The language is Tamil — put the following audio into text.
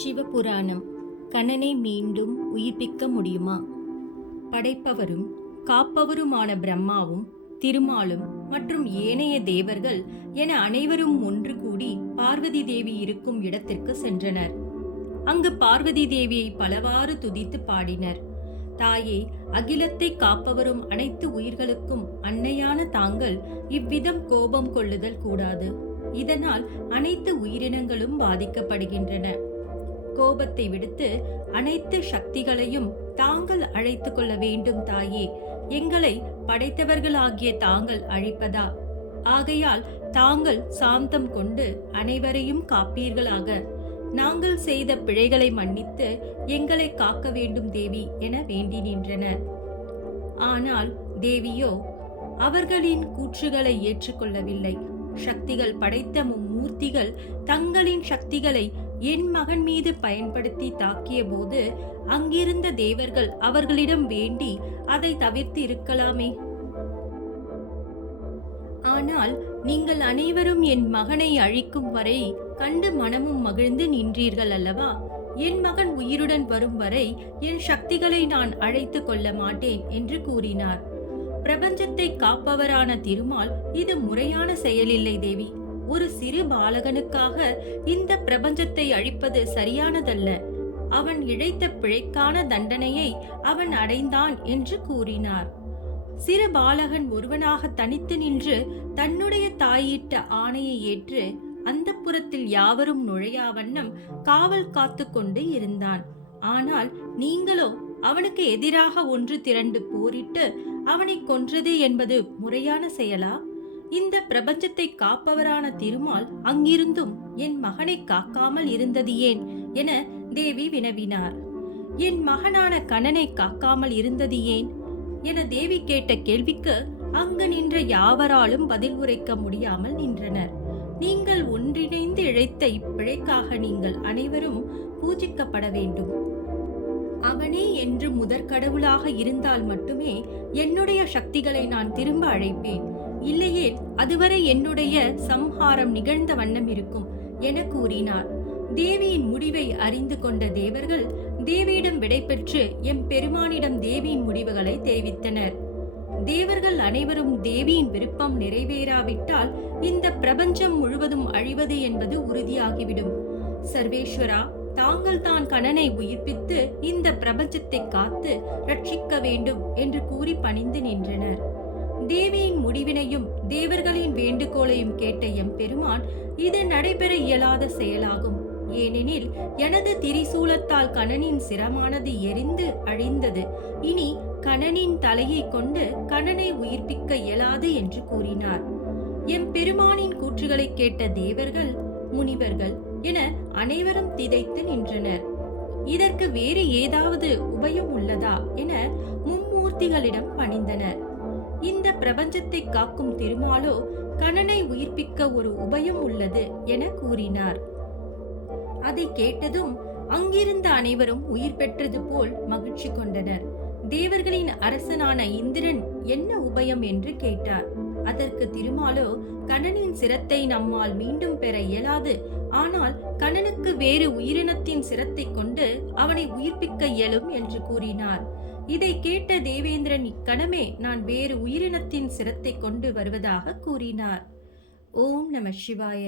சிவபுராணம். கண்ணனை மீண்டும் உயிர்ப்பிக்க முடியுமா? படைப்பவரும் காப்பவருமான பிரம்மாவும் திருமாலும் மற்றும் ஏனைய தேவர்கள் என அனைவரும் ஒன்று கூடி பார்வதி தேவி இருக்கும் இடத்திற்கு சென்றனர். அங்கு பார்வதி தேவியை பலவாறு துதித்து பாடினர். தாயே, அகிலத்தை காப்பவரும் அனைத்து உயிர்களுக்கும் அன்னையான தாங்கள் இவ்விதம் கோபம் கொள்ளுதல் கூடாது. இதனால் அனைத்து உயிரினங்களும் பாதிக்கப்படுகின்றன. கோபத்தை விடுத்து அனைத்து சக்திகளையும் தாங்கள் அழைத்து கொள்ள வேண்டும் தாயே. எங்களை படைத்தவர்களாகிய தாங்கள் அழிப்பதா? ஆகையால் தாங்கள் சாந்தம் கொண்டு அனைவரையும் காப்பீர்களாக. நாங்கள் செய்த பிழைகளை மன்னித்து எங்களை காக்க வேண்டும் தேவி என வேண்டி நின்றனர். ஆனால் தேவியோ அவர்களின் கூற்றுகளை ஏற்றுக்கொள்ளவில்லை. சக்திகள் படைத்த மும்மூர்த்திகள் தங்களின் சக்திகளை என் மகன் மீது பயன்படுத்தி தாக்கிய போது அங்கிருந்த தேவர்கள் அவர்களிடம் வேண்டி அதை தவிர்த்து இருக்கலாமே. ஆனால் நீங்கள் அனைவரும் என் மகனை அழிக்கும் வரை கண்டு மனமும் மகிழ்ந்து நின்றீர்கள் அல்லவா? என் மகன் உயிருடன் வரும் வரை என் சக்திகளை நான் அழைத்து கொள்ள மாட்டேன் என்று கூறினார். பிரபஞ்சத்தை காப்பவரான திருமால், இது முறையான செயலில்லை தேவி. ஒரு சிறு பாலகனுக்காக இந்த பிரபஞ்சத்தை அழிப்பது சரியானதல்ல. அவன் இழைத்த பிழைக்கான தண்டனையை அவன் அடைந்தான் என்று கூறினார். சிறு பாலகன் ஒருவனாக தனித்து நின்று தன்னுடைய தாயிட்ட ஆணையை ஏற்று அந்த புறத்தில் யாவரும் நுழையா வண்ணம் காவல் காத்து கொண்டு இருந்தான். ஆனால் நீங்களோ அவனுக்கு எதிராக ஒன்று திரண்டு போரிட்டு அவனை கொன்றது என்பது முறையான செயலா? இந்த பிரபஞ்சத்தை காப்பவரான திருமால் அங்கிருந்தும் என் மகனை காக்காமல் இருந்தது ஏன் என தேவி வினவினார். என் மகனான கண்ணனை காக்காமல் இருந்தது ஏன் என தேவி கேட்ட கேள்விக்கு அங்கு நின்ற யாவராலும் பதில் உரைக்க முடியாமல் நின்றனர். நீங்கள் ஒன்றிணைந்து இழைத்த இப்பிழைக்காக நீங்கள் அனைவரும் பூஜிக்கப்பட வேண்டும். அவனே என்று முதற்கடவுளாக இருந்தால் மட்டுமே என்னுடைய சக்திகளை நான் திரும்ப அழைப்பேன். இல்லையே அதுவரை என்னுடைய சம்ஹாரம் நிகழ்ந்த வண்ணம் இருக்கும் என கூறினார். தேவியின் முடிவை அறிந்து கொண்ட தேவர்கள் தேவியிடம் விடைபெற்று எம்பெருமானிடம் தேவியின் முடிவுகளை தெரிவித்தனர். தேவர்கள் அனைவரும் தேவியின் விருப்பம் நிறைவேறாவிட்டால் இந்த பிரபஞ்சம் முழுவதும் அழிவது என்பது உறுதியாகிவிடும். சர்வேஸ்வரா, தாங்கள் தான் கண்ணனை உயிர்ப்பித்து இந்த பிரபஞ்சத்தை காத்து ரட்சிக்க வேண்டும் என்று கூறி பணிந்து நின்றனர். தேவியின் முடிவினையும் தேவர்களின் வேண்டுகோளையும் கேட்ட எம்பெருமான், இது நடைபெற இயலாத செயலாகும். ஏனெனில் எனது திரிசூலத்தால் கண்ணனின் சிரமானது எரிந்து அழிந்தது. இனி கண்ணனின் தலையை கொண்டு கண்ணனை உயிர்ப்பிக்க இயலாது என்று கூறினார். எம்பெருமானின் கூற்றுகளை கேட்ட தேவர்கள், முனிவர்கள் என அனைவரும் திதைத்து நின்றனர். இதற்கு வேறு ஏதாவது உபயம் உள்ளதா என மும்மூர்த்திகளிடம் பணிந்தனர். இந்த பிரபஞ்சத்தை காக்கும் திருமாலோ கண்ணனை உயிர்ப்பிக்க ஒரு உபயம் உள்ளது என கூறினார். அதை கேட்டதும் அங்கிருந்த அனைவரும் உயிர் பெற்றது போல் மகிழ்ச்சி கொண்டனர். தேவர்களின் அரசனான இந்திரன் என்ன உபயம் என்று கேட்டார். அதற்கு திருமாலோ, கண்ணனின் சிரத்தை நம்மால் மீண்டும் பெற இயலாது. ஆனால் கண்ணனுக்கு வேறு உயிரினத்தின் சிரத்தை கொண்டு அவனை உயிர்ப்பிக்க இயலும் என்று கூறினார். இதை கேட்ட தேவேந்திரன், இக்கணமே நான் வேறு உயிரினத்தின் சிரத்தை கொண்டு வருவதாக கூறினார். ஓம் நம சிவாய.